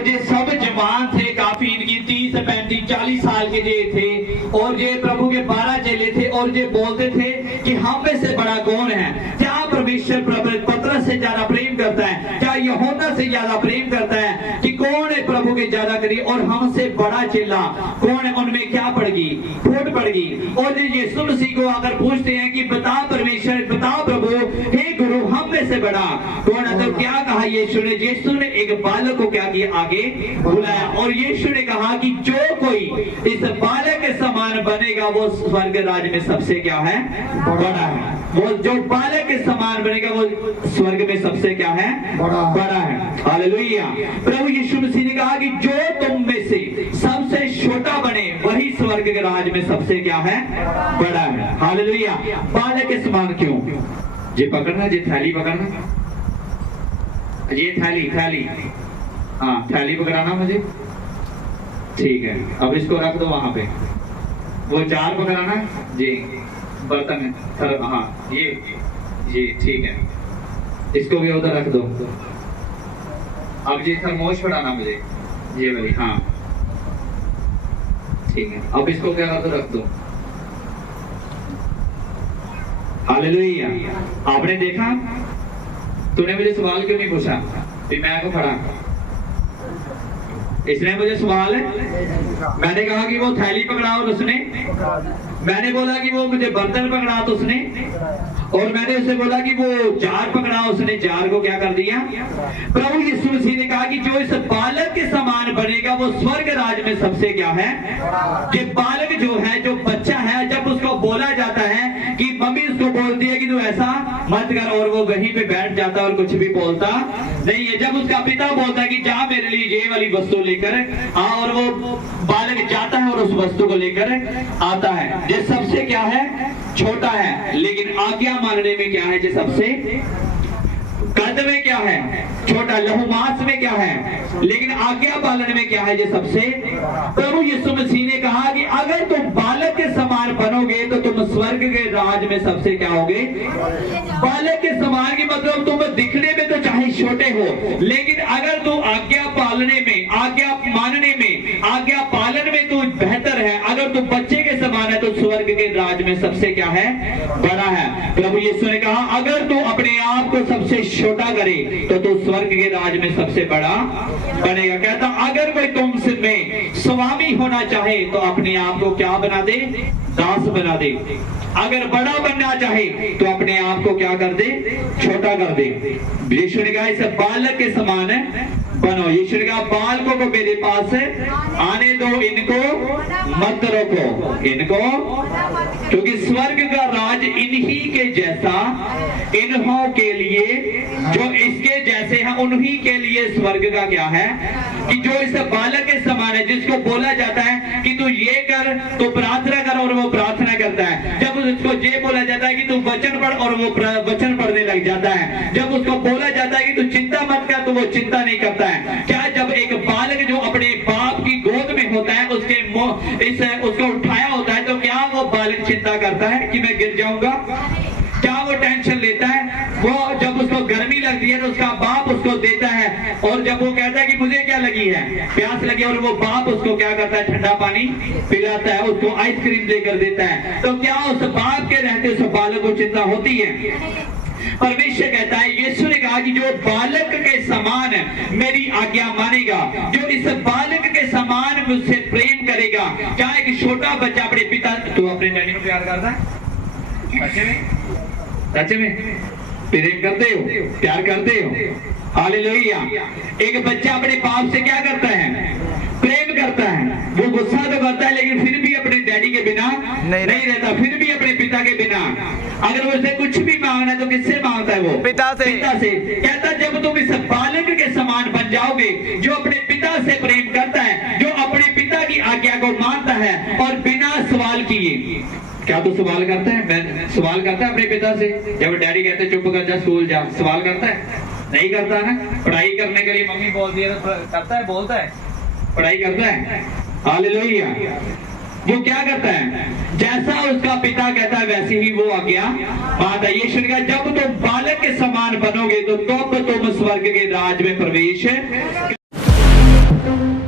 और ये सब जवान थे, काफी इनकी 30, 35, 40 साल के ये थे, और ये प्रभु के 12 चेले थे, और ये बोलते थे कि हम में से बड़ा कौन है? क्या परमेश्वर पतरस से ज्यादा प्रेम करता है? क्या यूहन्ना से ज्यादा प्रेम करता है? कि कौन है प्रभु के ज्यादा करीब? और हमसे बड़ा चेला कौन है? उनमें क्या पड़गी? फूट पड़गी। और यीशु मसीह को अगर पूछते हैं कि बता परमेश्वर, बता प्रभु, हे गुरु, हम में से बड़ा कौन है? तो क्या कहा यीशु ने? यीशु ने एक बालक को क्या किया? आगे बुलाया, और यीशु ने कहा कि जो कोई इस बालक के समान बनेगा वो स्वर्ग राज्य में सबसे क्या है? बड़ा है। वो जो बालक के समान बनेगा वो स्वर्ग में सबसे क्या है? बड़ा है। हालेलुया। प्रभु यीशु मसीह ने कहा कि जो तुम में से सबसे छोटा बने वही स्वर्ग के राज में सबसे क्या है? बड़ा है। हालेलुया। बालक के समान क्यों? ये पकड़ना, ये थैली पकड़ना, ये थैली, हाँ थैली पकड़ाना मुझे, ठीक है। अब इसको रख दो वहां पे। वो जार पकड़ाना जी, बर्तन, हाँ ये ठीक है, इसको भी उधर रख दो। अब ये थर्मोस पकड़ाना मुझे, ये वाली, हाँ ठीक है। अब इसको क्या कर दो? रख दो। हालेलुया। आपने देखा, तूने मुझे सवाल क्यों नहीं पूछा कि मैं को खड़ा? इसने मुझे सवाल है, मैंने कहा कि वो थैली पकड़ाओ, उसने, मैंने बोला कि वो मुझे बर्तन पकड़ा तो उसने, और मैंने उसे बोला कि वो जार पकड़ा, उसने जार को क्या कर दिया? प्रभु यीशु मसीह ने कहा कि जो इस बालक के समान बनेगा वो स्वर्ग राज में सबसे क्या है? ये बालक जो है, जो बच्चा है, जब उसको बोला जाता है कि मम्मी उसको बोलती है कि तू ऐसा मत कर, और वो वहीं पे बैठ जाता और कुछ भी बोलता नहीं है। जब उसका पिता बोलता है कि जा मेरे लिए ये वाली वस्तु लेकर आ, और वो बालक जाता है और उस वस्तु को लेकर आता है। ये सबसे क्या है? छोटा है, लेकिन आज्ञा मानने में क्या है? ये सबसे कद में क्या है? छोटा। लहूमास में क्या है? लेकिन आज्ञा पालन में क्या है? ये सबसे। प्रभु यीशु मसीह ने कहा कि अगर तुम बालक के समान बनोगे तो तुम स्वर्ग के राज में सबसे क्या होगे? बालक के समान की मतलब तुम दिखने में तो चाहे छोटे हो, लेकिन अगर तू आज्ञा पालने में, आज्ञा मानने में, आज्ञा पालन में तू बेहतर है, अगर तू बच्चे के समान है तो स्वर्ग के राज में सबसे क्या है? बड़ा है। प्रभु यीशु ने कहा अगर तू अपने आप को सबसे छोटा करे तो तू स्वर्ग के राज में सबसे बड़ा बनेगा। कहता अगर कोई तुमसे में स्वामी होना चाहे तो अपने आप को क्या बना दे? दास बना दे। अगर बड़ा बनना चाहे तो अपने आप को क्या कर दे? छोटा कर दे। यीशु ने कहा इस बालक के समान बनो। यीशु ने कहा बालकों को मेरे पास आने दो, इनको मत रोको, इनको, क्योंकि स्वर्ग का राज इन्हीं के जैसा, इन्हों के लिए, जो इसके जैसे हैं उन्हीं के लिए स्वर्ग का क्या है? कि जो इस बालक के समान है, जिसको बोला जाता है कि तू ये कर, तो प्रार्थना कर, और वो प्रार्थना करता है। जब उसको ये बोला जाता है कि तू वचन पढ़, और वो वचन पढ़ने लग जाता है। जब उसको बोला जाता है कि तू चिंता मत कर, तो वो चिंता नहीं करता है। क्या जब एक बालक जो अपने बाप की गोद में होता है, उसको उठाया होता है, तो क्या वो बालक चिंता करता है कि मैं गिर जाऊंगा? क्या वो टेंशन लेता है? वो जब उसको गर्मी लगती है तो उसका बाप उसको देता है, और जब वो कहता है कि मुझे क्या लगी है, प्यास लगी, और वो बाप उसको क्या करता है? ठंडा पानी पिलाता है, उसको आइसक्रीम देकर देता है। तो क्या उस बाप के रहते उस बालक को चिंता होती है? परमेश्वर कहता है, यीशु ने कहा कि जो बालक के समान मेरी आज्ञा मानेगा, जो इस बालक के समान मुझसे प्रेम करेगा। क्या एक छोटा बच्चा अपने पिता, तो अपने डैडी को प्यार करता है? सच में प्रेम करते हो, प्यार करते हो? हालेलुया। एक बच्चा अपने बाप से क्या करता है? प्रेम करता है। वो गुस्सा तो करता है, लेकिन फिर भी अपने डैडी के बिना नहीं रहता, फिर भी अपने पिता के बिना। अगर वो उसे कुछ भी मांगना है तो किससे मांगता है? वो पिता से। कहता जब तुम इस बालक के समान बन जाओगे, जो अपने पिता से प्रेम करता है, जो अपने पिता की आज्ञा को मानता है, और बिना सवाल किए। क्या तू सवाल करता है? मैं सवाल करता है अपने पिता से? जब डैडी कहते चुप कर जा, स्कूल जा, सवाल करता है? नहीं करता ना। पढ़ाई करने के लिए मम्मी बोलती है तो करता है, बोलता है, पढ़ाई करता है। हालेलुया। वो क्या करता है? जैसा उसका पिता कहता है वैसे ही वो आज्ञा मानता है। यीशु ने कहा जब तुम बालक के समान बनोगे तो तुम स्वर्ग के राज में प्रवेश है।